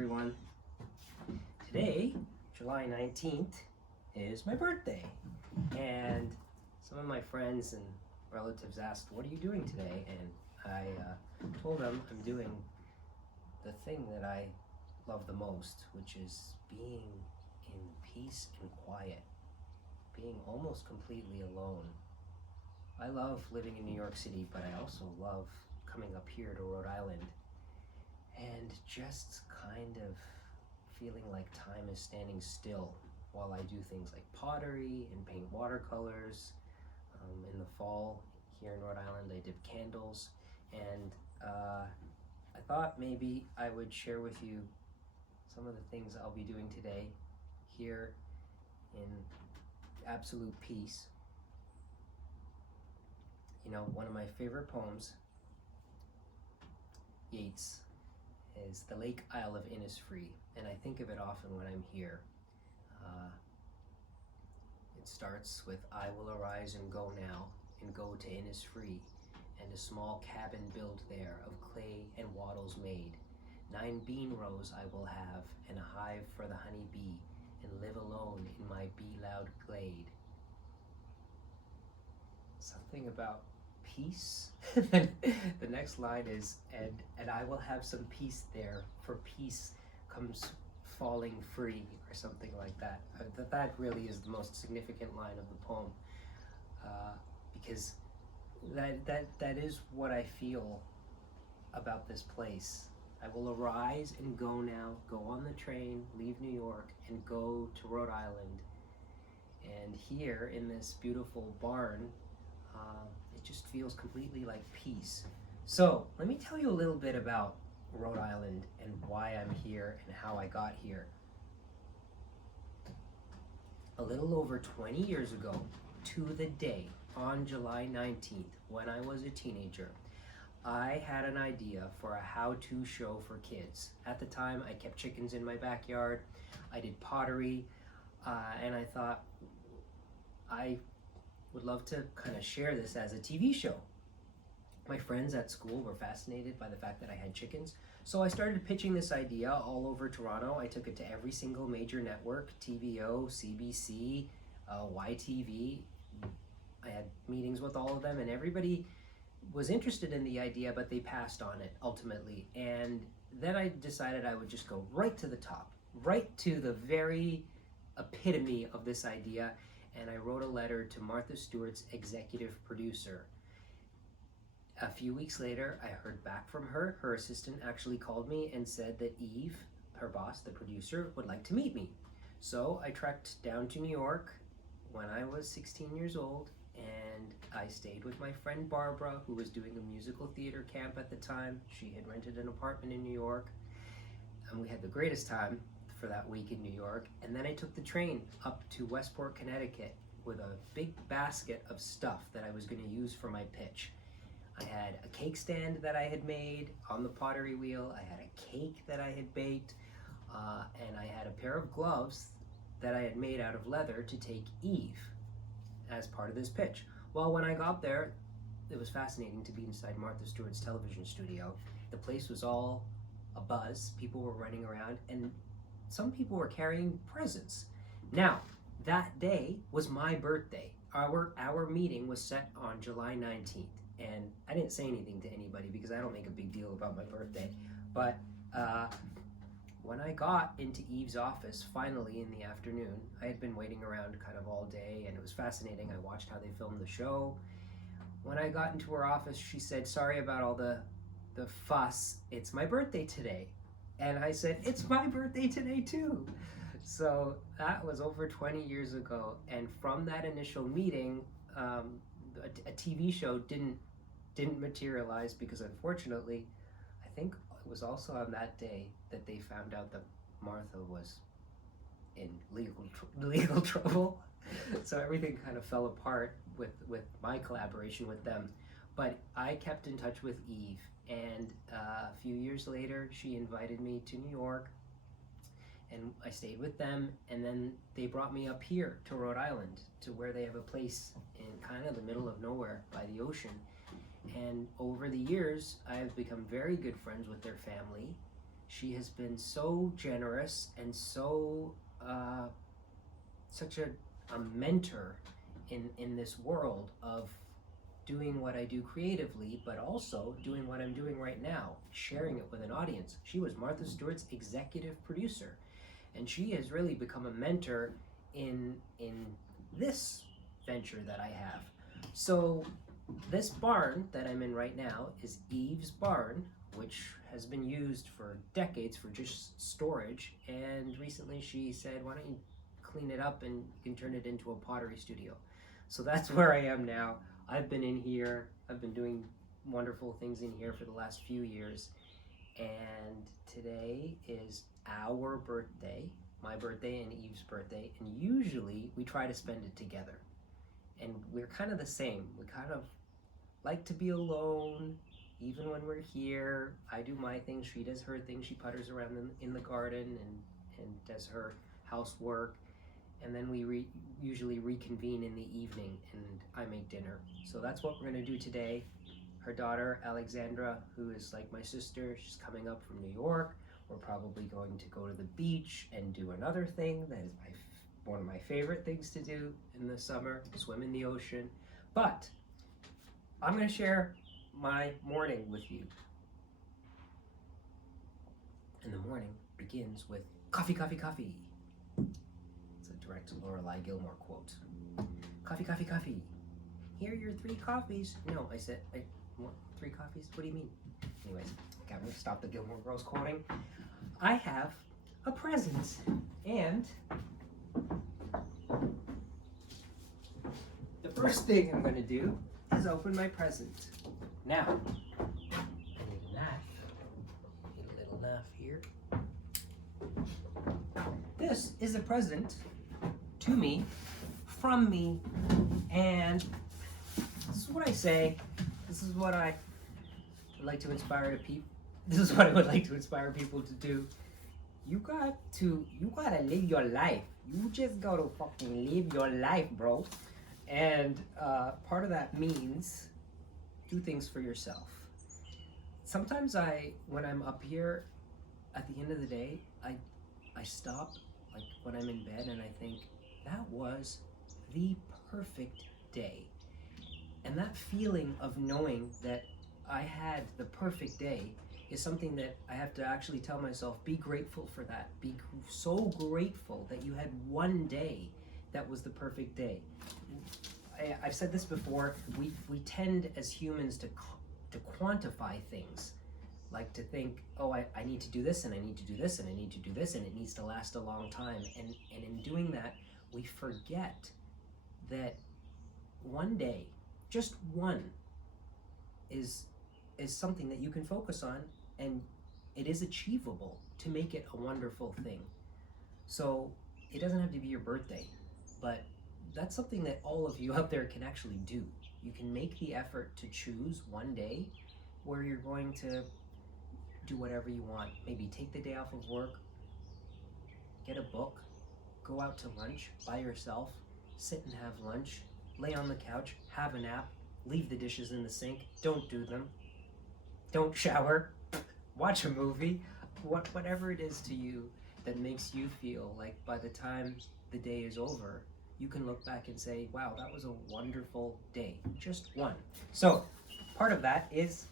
everyone. Today, July 19th, is my birthday. And some of my friends and relatives asked, what are you doing today? And I told them I'm doing the thing that I love the most, which is being in peace and quiet, being almost completely alone. I love living in New York City, but I also love coming up here to Rhode Island and just kind of feeling like time is standing still while I do things like pottery and paint watercolors. In the fall here in Rhode Island, I dip candles, and I thought maybe I would share with you some of the things I'll be doing today here in absolute peace. You know, one of my favorite poems, Yeats, is "The Lake Isle of Innisfree," and I think of it often when I'm here. It starts with, "I will arise and go now, and go to Innisfree, and a small cabin build there of clay and wattles made. 9 bean rows I will have, and a hive for the honey bee, and live alone in my bee-loud glade." Something about peace. The next line is, and I will have some peace there, for peace comes falling free, or something like that. That really is the most significant line of the poem, because that is what I feel about this place. I will arise and go now, go on the train, leave New York, and go to Rhode Island. And here in this beautiful barn, it just feels completely like peace. So let me tell you a little bit about Rhode Island and why I'm here and how I got here. A little over 20 years ago, to the day, on July 19th, when I was a teenager, I had an idea for a how-to show for kids. At the time, I kept chickens in my backyard, I did pottery, and I thought I would love to kind of share this as a TV show. My friends at school were fascinated by the fact that I had chickens, so I started pitching this idea all over Toronto. I took it to every single major network, TVO, CBC, YTV. I had meetings with all of them, and everybody was interested in the idea, but they passed on it ultimately. And then I decided I would just go right to the top, right to the very epitome of this idea, and I wrote a letter to Martha Stewart's executive producer. A few weeks later, I heard back from her. Her assistant actually called me and said that Eve, her boss, the producer, would like to meet me. So I trekked down to New York when I was 16 years old, and I stayed with my friend Barbara, who was doing a musical theater camp at the time. She had rented an apartment in New York, and we had the greatest time for that week in New York. And then I took the train up to Westport, Connecticut with a big basket of stuff that I was going to use for my pitch. I had a cake stand that I had made on the pottery wheel, I had a cake that I had baked, and I had a pair of gloves that I had made out of leather to take Eve as part of this pitch. Well, when I got there, it was fascinating to be inside Martha Stewart's television studio. The place was all a buzz, people were running around, and some people were carrying presents. Now, that day was my birthday. Our meeting was set on July 19th, and I didn't say anything to anybody because I don't make a big deal about my birthday. But when I got into Eve's office, finally in the afternoon, I had been waiting around kind of all day, and it was fascinating. I watched how they filmed the show. When I got into her office, she said, "Sorry about all the fuss. It's my birthday today." And I said, "It's my birthday today too." So that was over 20 years ago. And from that initial meeting, a TV show didn't materialize because, unfortunately, I think it was also on that day that they found out that Martha was in legal trouble. So everything kind of fell apart with my collaboration with them. But I kept in touch with Eve, and a few years later, she invited me to New York, and I stayed with them, and then they brought me up here to Rhode Island, to where they have a place in kind of the middle of nowhere by the ocean. And over the years, I have become very good friends with their family, She has been so generous and so such a mentor in this world of doing what I do creatively, but also doing what I'm doing right now, sharing it with an audience. She was Martha Stewart's executive producer, and she has really become a mentor in this venture that I have. So this barn that I'm in right now is Eve's barn, which has been used for decades for just storage, and recently she said, why don't you clean it up and you can turn it into a pottery studio. So that's where I am now. I've been in here, I've been doing wonderful things in here for the last few years, and today is our birthday, my birthday and Eve's birthday, and usually we try to spend it together. And we're kind of the same. We kind of like to be alone, even when we're here. I do my thing, she does her thing, she putters around in the garden and does her housework, and then we usually reconvene in the evening and I make dinner. So that's what we're going to do today. Her daughter Alexandra, who is like my sister, she's coming up from New York. We're probably going to go to the beach and do another thing that is one of my favorite things to do in the summer, swim in the ocean. But I'm going to share my morning with you. And the morning begins with coffee, coffee, coffee. It's a direct Lorelai Gilmore quote. Coffee, coffee, coffee. Here are your 3 coffees. No, I said, 3 coffees? What do you mean? Anyways, got me to stop the Gilmore Girls quoting. I have a present, and the first thing I'm going to do is open my present. Now, I need a knife. Need a little knife here. This is a present to me, from me, and this is what I say. This is what I would like to inspire people. This is what I would like to inspire people to do. You gotta live your life. You just gotta fucking live your life, bro. And part of that means do things for yourself. Sometimes when I'm up here, at the end of the day, I stop, like when I'm in bed, and I think, that was the perfect day. And that feeling of knowing that I had the perfect day is something that I have to actually tell myself, be grateful for that. Be so grateful that you had one day that was the perfect day. I've said this before, we tend as humans to quantify things. Like to think, oh, I need to do this, and I need to do this, and I need to do this, and it needs to last a long time. And in doing that, we forget that one day, just one, is something that you can focus on, and it is achievable to make it a wonderful thing. So it doesn't have to be your birthday, but that's something that all of you out there can actually do. You can make the effort to choose one day where you're going to do whatever you want. Maybe take the day off of work, get a book, go out to lunch by yourself, sit and have lunch, lay on the couch, have a nap, leave the dishes in the sink, don't do them, don't shower, watch a movie, whatever it is to you that makes you feel like by the time the day is over, you can look back and say, wow, that was a wonderful day, just one. So part of that is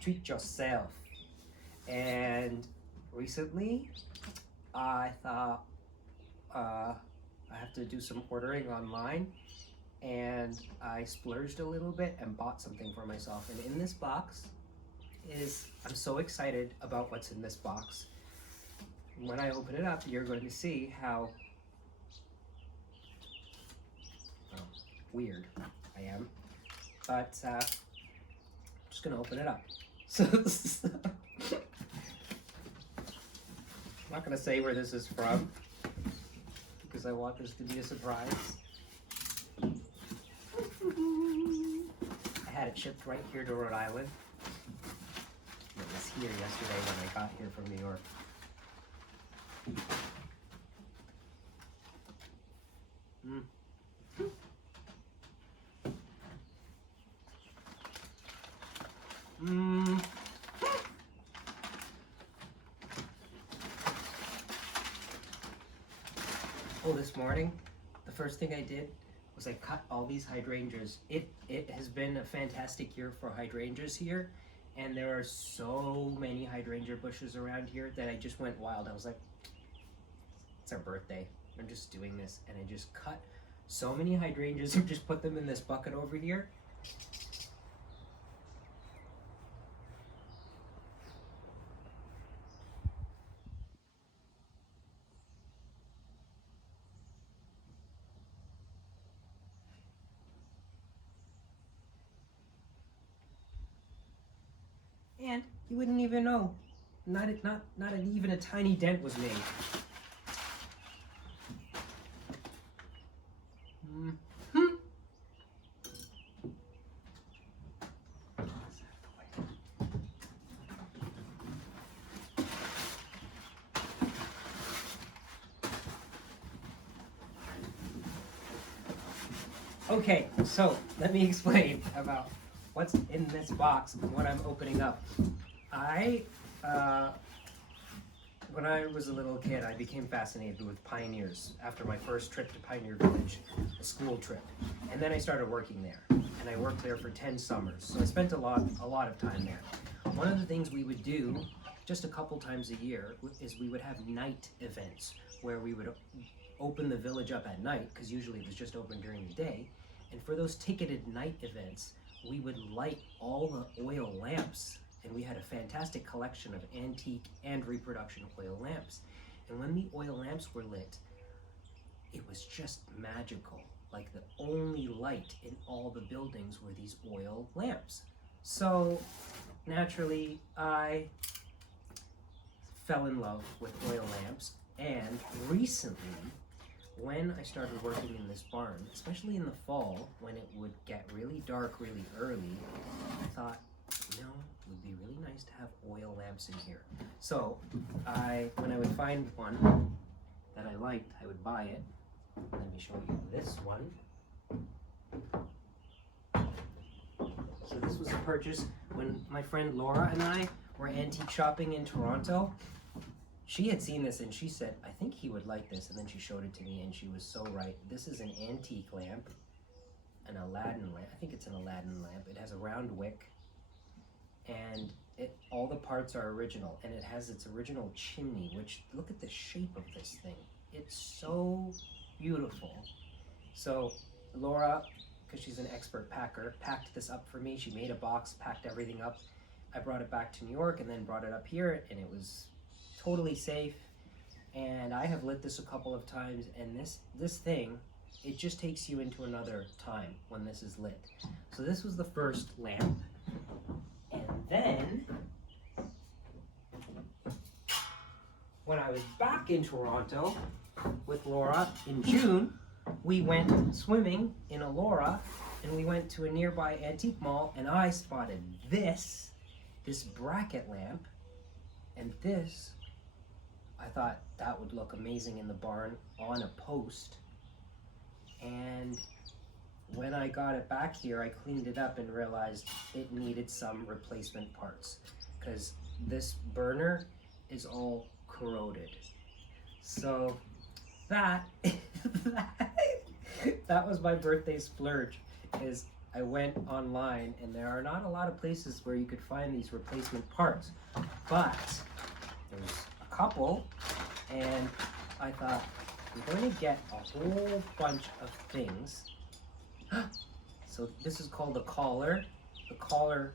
treat yourself. And recently I thought I have to do some ordering online, and I splurged a little bit and bought something for myself. And in this box I'm so excited about what's in this box. When I open it up, you're going to see how weird I am, but I'm just gonna open it up. So I'm not gonna say where this is from because I want this to be a surprise. I had it shipped right here to Rhode Island. It was here yesterday when I got here from New York. Oh, this morning, the first thing I did was I cut all these hydrangeas. It has been a fantastic year for hydrangeas here, and there are so many hydrangea bushes around here that I just went wild. I was like, it's our birthday. I'm just doing this, and I just cut so many hydrangeas and just put them in this bucket over here. And you wouldn't even know. Not even a tiny dent was made. Okay, so let me explain about what's in this box and what I'm opening up. When I was a little kid, I became fascinated with pioneers after my first trip to Pioneer Village, a school trip. And then I started working there, and I worked there for 10 summers. So I spent a lot of time there. One of the things we would do just a couple times a year is we would have night events where we would open the village up at night, because usually it was just open during the day. And for those ticketed night events, we would light all the oil lamps, and we had a fantastic collection of antique and reproduction oil lamps. And when the oil lamps were lit, it was just magical. Like, the only light in all the buildings were these oil lamps. So naturally, I fell in love with oil lamps, and recently, when I started working in this barn, especially in the fall, when it would get really dark really early, I thought, you know, it would be really nice to have oil lamps in here. So when I would find one that I liked, I would buy it. Let me show you this one. So this was a purchase when my friend Laura and I were antique shopping in Toronto. She had seen this and she said, I think he would like this, and then she showed it to me and she was so right. This is an antique lamp, an Aladdin lamp. I think it's an Aladdin lamp. It has a round wick, and all the parts are original, and it has its original chimney, which, look at the shape of this thing. It's so beautiful. So Laura, because she's an expert packer, packed this up for me. She made a box, packed everything up. I brought it back to New York and then brought it up here, and it was totally safe. And I have lit this a couple of times, and this thing, it just takes you into another time when this is lit. So this was the first lamp. And then when I was back in Toronto with Laura in June, we went swimming in Elora, and we went to a nearby antique mall, and I spotted this bracket lamp, and this, I thought that would look amazing in the barn on a post. And when I got it back here, I cleaned it up and realized it needed some replacement parts, because this burner is all corroded. So that was my birthday splurge. Is I went online, and there are not a lot of places where you could find these replacement parts, but there's a couple, and I thought, I'm going to get a whole bunch of things. So this is called a collar. The collar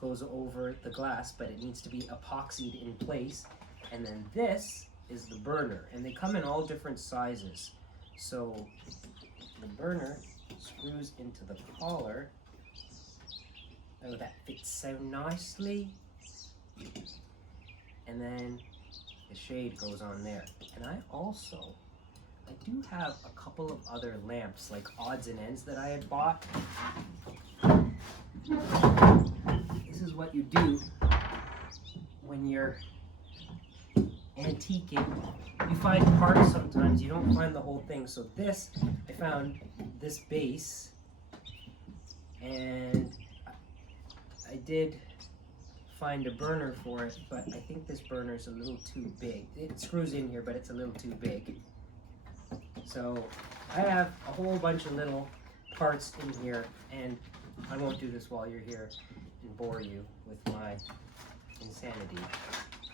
goes over the glass, but it needs to be epoxied in place. And then this is the burner, and they come in all different sizes. So the burner screws into the collar. Oh, that fits so nicely. And then the shade goes on there. And I do have a couple of other lamps, like odds and ends that I had bought. This is what you do when you're antiquing. You find parts sometimes, you don't find the whole thing. So this, I found this base, and I did find a burner for it, but I think this burner is a little too big. It screws in here, but it's a little too big. So I have a whole bunch of little parts in here, and I won't do this while you're here and bore you with my insanity.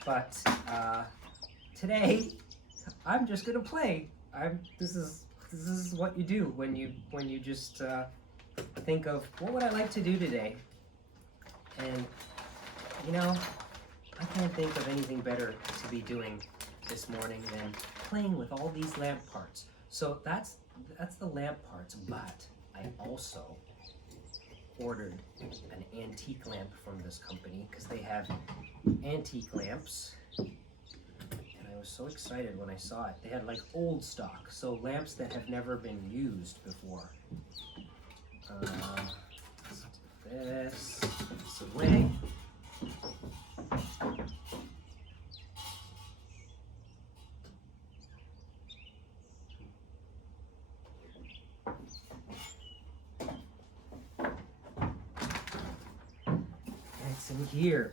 But today, I'm just gonna play. This is what you do when you just think of what would I like to do today, and you know, I can't think of anything better to be doing this morning than playing with all these lamp parts. So that's the lamp parts, but I also ordered an antique lamp from this company because they have antique lamps, and I was so excited when I saw it. They had like old stock, so lamps that have never been used before. Let's do this away. It's in here.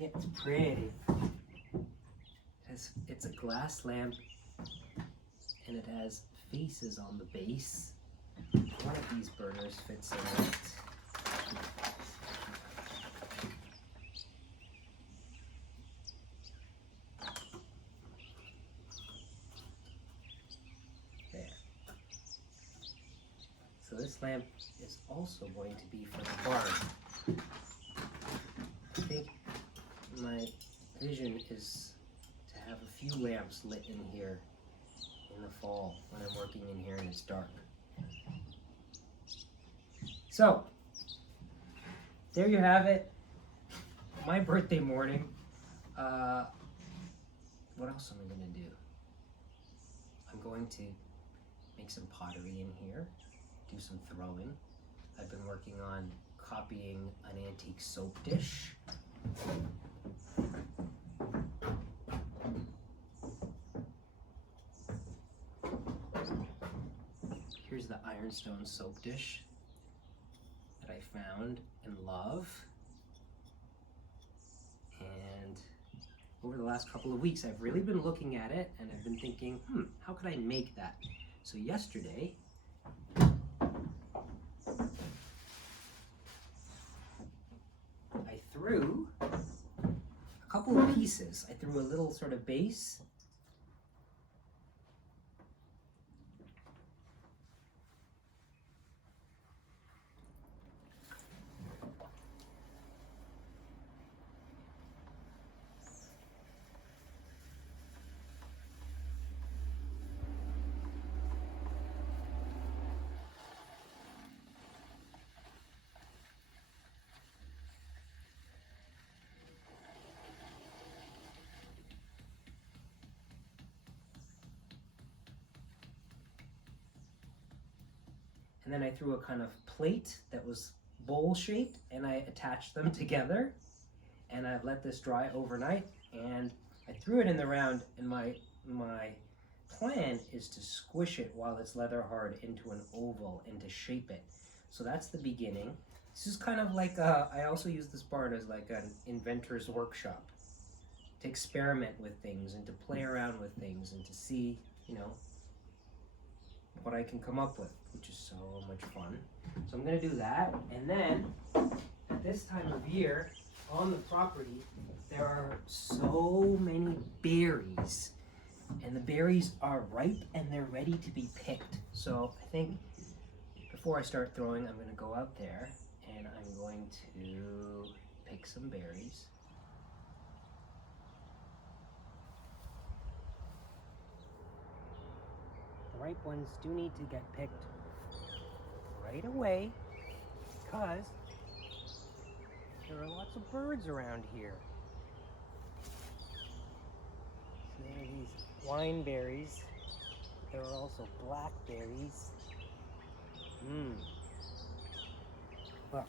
It's pretty. It's a glass lamp, and it has faces on the base. One of these burners fits in it. There. So this lamp is also going to be for the barn. I think my vision is to have a few lamps lit in here in the fall when I'm working in here and it's dark. So, there you have it. My birthday morning. What else am I going to do? I'm going to make some pottery in here, do some throwing. I've been working on copying an antique soap dish. Here's the ironstone soap dish that I found and love. And over the last couple of weeks, I've really been looking at it and I've been thinking, how could I make that? So yesterday, I threw a couple of pieces. I threw a little sort of base. And then I threw a kind of plate that was bowl shaped, and I attached them together, and I've let this dry overnight, and I threw it in the round, and my plan is to squish it while it's leather hard into an oval and to shape it. So that's the beginning. This is kind of like I also use this barn as like an inventor's workshop to experiment with things and to play around with things and to see, what I can come up with, which is so much fun. So I'm gonna do that, and then at this time of year on the property there are so many berries, and the berries are ripe and they're ready to be picked. So I think before I start throwing, I'm gonna go out there and I'm going to pick some berries. The ripe ones do need to get picked right away because there are lots of birds around here. So there are these wine berries There are also blackberries. Mmm. Look.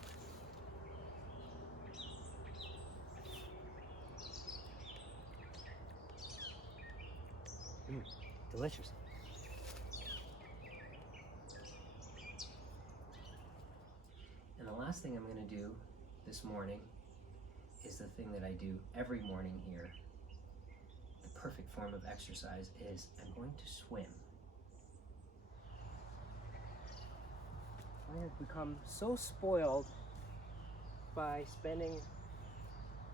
Delicious. And the last thing I'm going to do this morning is the thing that I do every morning here. The perfect form of exercise is I'm going to swim. I have become so spoiled by spending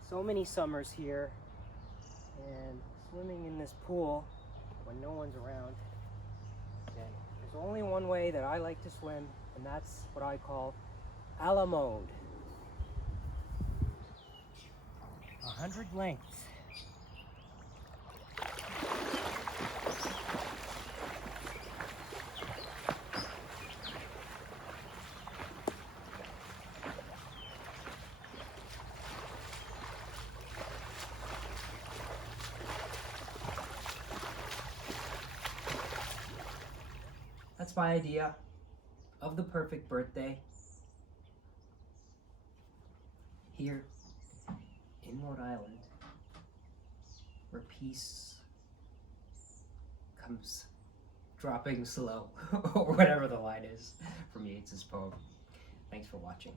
so many summers here and swimming in this pool when no one's around. And there's only one way that I like to swim, and that's what I call a la mode. 100 lengths. That's my idea of the perfect birthday here in Rhode Island, where peace comes dropping slow, or whatever the line is from Yeats's poem. Thanks for watching.